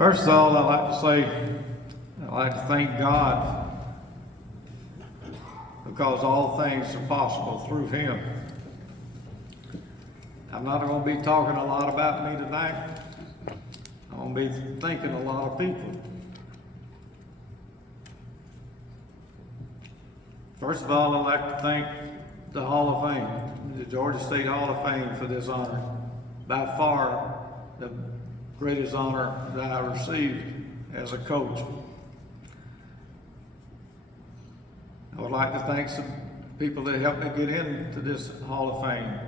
First of all, I'd like to thank God because all things are possible through Him. I'm not going to be talking a lot about me tonight. I'm going to be thanking a lot of people. First of all, I'd like to thank the Hall of Fame, the Georgia State Hall of Fame, for this honor. By far, the greatest honor that I received as a coach. I would like to thank some people that helped me get into this Hall of Fame.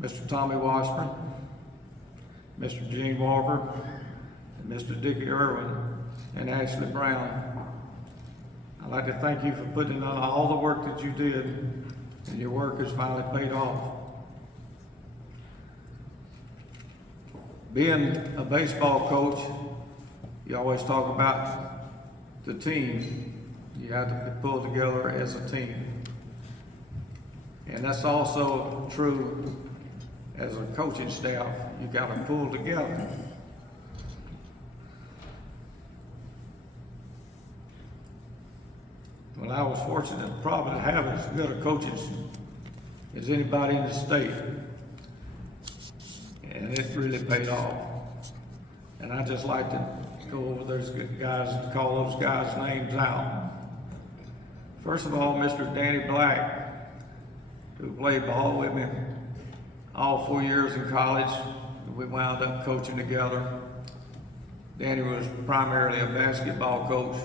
Mr. Tommy Washburn, Mr. Gene Walker, and Mr. Dickie Irwin, and Ashley Brown. I'd like to thank you for putting on all the work that you did, and your work has finally paid off. Being a baseball coach, you always talk about the team. You have to be pulled together as a team. And that's also true as a coaching staff. You got to pull together. Well, I was fortunate probably to have as good a coach as anybody in the state. And it really paid off. And I just like to go over those guys, call those guys' names out. First of all, Mr. Danny Black, who played ball with me all 4 years in college. We wound up coaching together. Danny was primarily a basketball coach,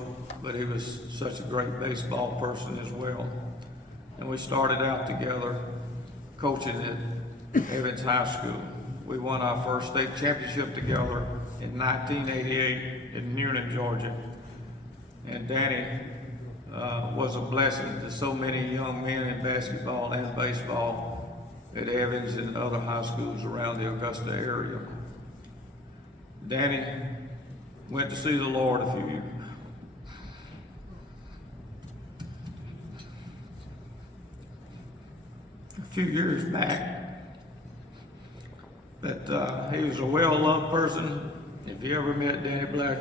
but he was such a great baseball person as well. And we started out together coaching at Evans High School. We won our first state championship together in 1988 in Newnan, Georgia. And Danny was a blessing to so many young men in basketball and baseball at Evans and other high schools around the Augusta area. Danny went to see the Lord a few years back. But he was a well-loved person. If you ever met Danny Black,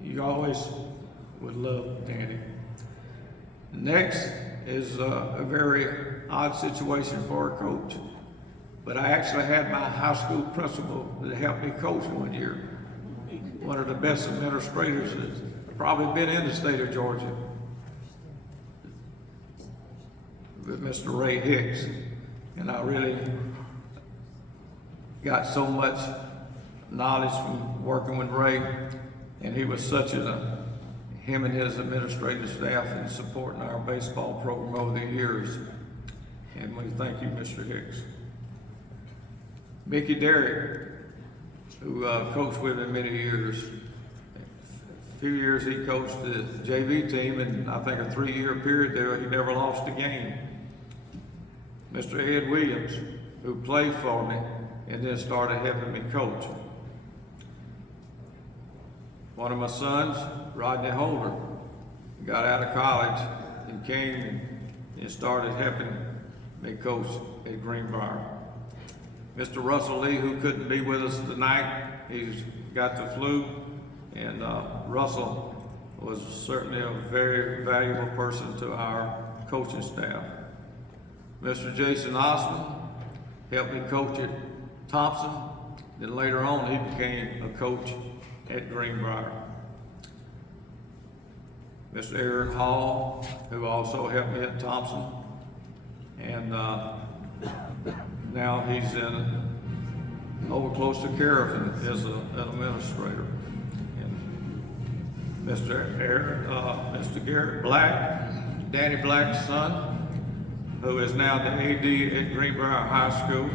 you always would love Danny. Next is a very odd situation for a coach. But I actually had my high school principal that helped me coach one year. One of the best administrators that's probably been in the state of Georgia. With Mr. Ray Hicks. And I really got so much knowledge from working with Ray, and he was such him and his administrative staff in supporting our baseball program over the years. And we thank you, Mr. Hicks. Mickey Derrick, who coached with me many years. A few years he coached the JV team, and I think a 3-year period there, he never lost a game. Mr. Ed Williams, who played for me and then started helping me coach. One of my sons, Rodney Holder, got out of college and came and started helping me coach at Greenbrier. Mr. Russell Lee, who couldn't be with us tonight, he's got the flu, and Russell was certainly a very valuable person to our coaching staff. Mr. Jason Osmond helped me coach at Thompson, then later on he became a coach at Greenbrier. Mr. Eric Hall, who also helped me at Thompson, and now he's over close to Carrollton as an administrator. And Mr. Garrett Black, Danny Black's son, who is now the AD at Greenbrier High School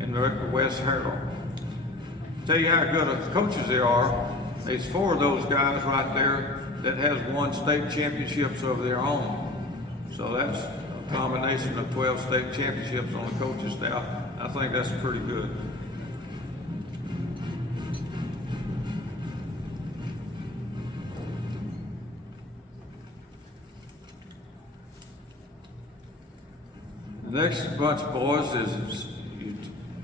in West Harrell. Tell you how good of coaches they are. There's 4 of those guys right there that has won state championships of their own. So that's a combination of 12 state championships on the coaching staff. I think that's pretty good. The next bunch of boys is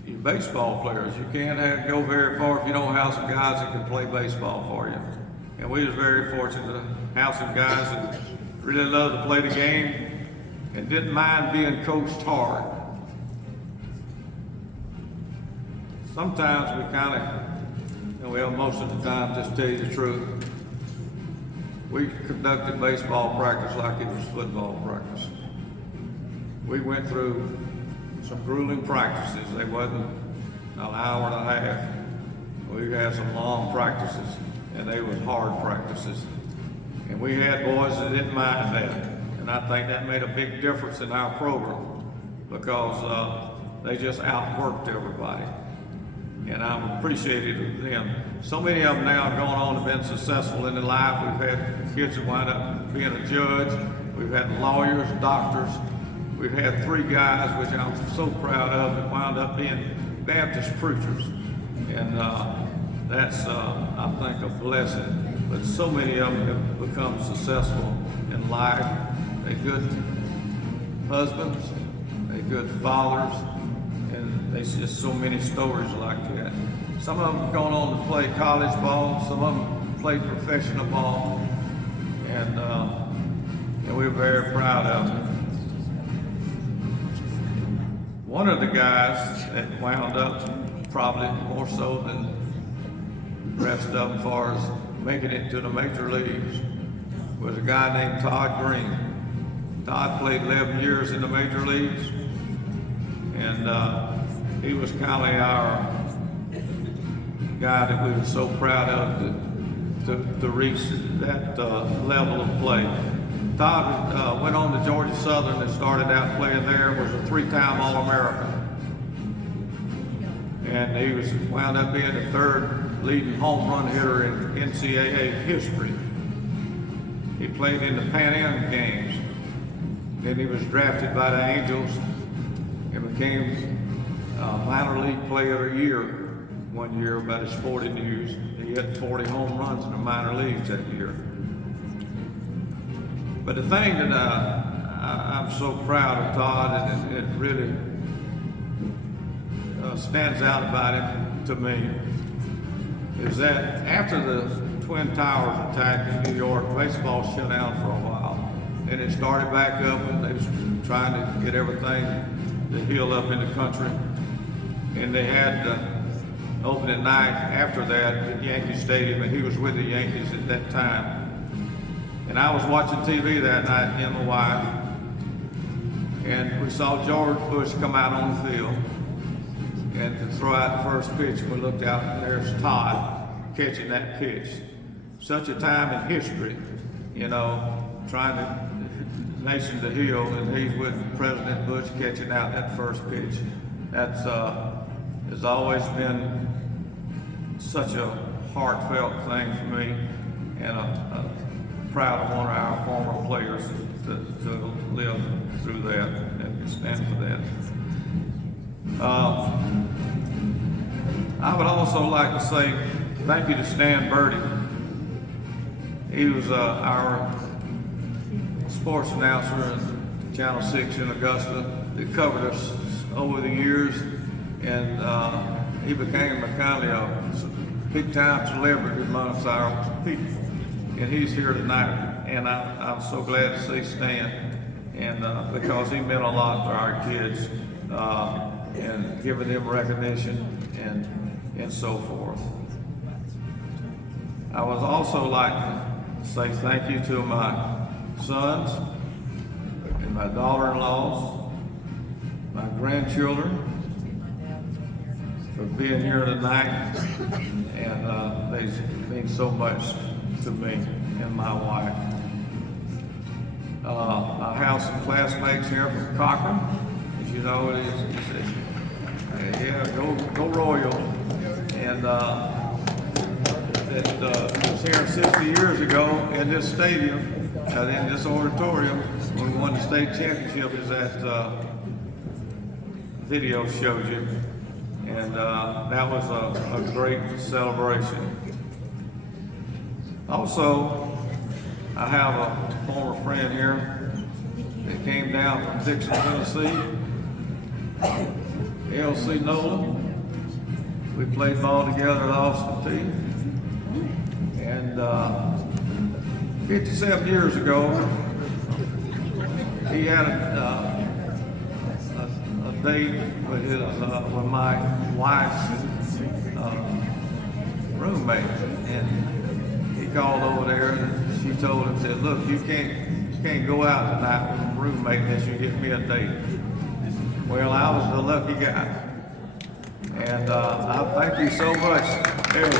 you baseball players. You can't go very far if you don't have some guys that can play baseball for you. And we was very fortunate to have some guys that really loved to play the game and didn't mind being coached hard. Sometimes we kind of, well, most of the time, just tell you the truth, we conducted baseball practice like it was football practice. We went through some grueling practices. They wasn't an hour and a half. We had some long practices, and they was hard practices. And we had boys that didn't mind that. And I think that made a big difference in our program because they just outworked everybody. And I'm appreciative of them. So many of them now have gone on and been successful in their life. We've had kids that wind up being a judge. We've had lawyers, doctors. We've had 3 guys, which I'm so proud of, that wound up being Baptist preachers. And that's, I think, a blessing. But so many of them have become successful in life. They're good husbands, they're good fathers, and there's just so many stories like that. Some of them have gone on to play college ball, some of them played professional ball, and we're very proud of them. One of the guys that wound up probably more so than the rest of them as far as making it to the major leagues was a guy named Todd Green. Todd played 11 years in the major leagues, and he was kind of our guy that we were so proud of to reach that level of play. Todd went on to Georgia Southern and started out playing there, was a 3-time All-American. And he wound up being the 3rd leading home run hitter in NCAA history. He played in the Pan Am games. Then he was drafted by the Angels and became minor league player of the year one year by the Sporting News. He had 40 home runs in the minor leagues that year. But the thing that I'm so proud of Todd, and it really stands out about him to me, is that after the Twin Towers attack in New York, baseball shut down for a while. And it started back up, and they was trying to get everything to heal up in the country. And they had opening night after that at Yankee Stadium, and he was with the Yankees at that time. And I was watching TV that night, me and my wife, and we saw George Bush come out on the field and to throw out the first pitch. We looked out, and there's Todd catching that pitch. Such a time in history, you know, trying the nation to heal, and he's with President Bush catching out that first pitch. That's has always been such a heartfelt thing for me, and proud of one of our former players to live through that and stand for that. I would also like to say thank you to Stan Birdie. He was our sports announcer in Channel 6 in Augusta. He covered us over the years, and he became a kind of a big-time celebrity amongst our people. And he's here tonight, and I'm so glad to see Stan, and because he meant a lot to our kids, and giving them recognition and so forth. I would also like to say thank you to my sons and my daughter-in-laws, my grandchildren, for being here tonight, and they mean so much to me and my wife. I have some classmates here from Cochran. As you know, it is, yeah, go Royals. And that was here 60 years ago in this stadium, in this auditorium, when we won the state championship, as that video showed you. And that was a great celebration. Also, I have a former friend here that came down from Dixon, Tennessee, L.C. Nolan. We played ball together at Austin too. And 57 years ago, he had a date with with my wife's roommate, and he called over there and she told him, said, "Look, you can't go out tonight with a roommate unless you get me a date." Well, I was the lucky guy, and I thank you so much, every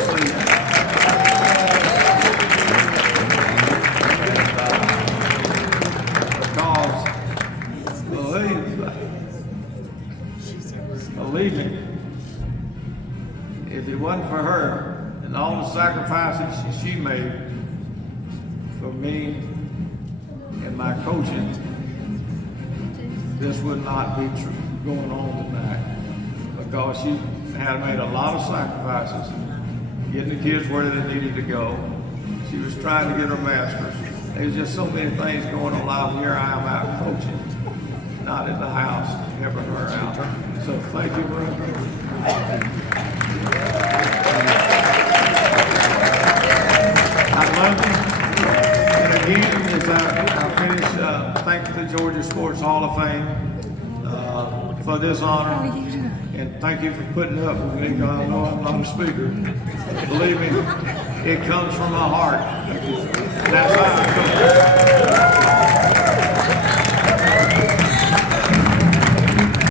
believe me, if it wasn't for her and all the sacrifices she made for me and my coaching, this would not be going on tonight, because she had made a lot of sacrifices, getting the kids where they needed to go. She was trying to get her master's. There's just so many things going on live. Here I am out coaching, not at the house, helping her out. So thank you very much. I love you. And again, as I finish, thank the Georgia Sports Hall of Fame for this honor. And thank you for putting up with me, because I know I'm not a speaker. Believe me, it comes from my heart. That's how I feel.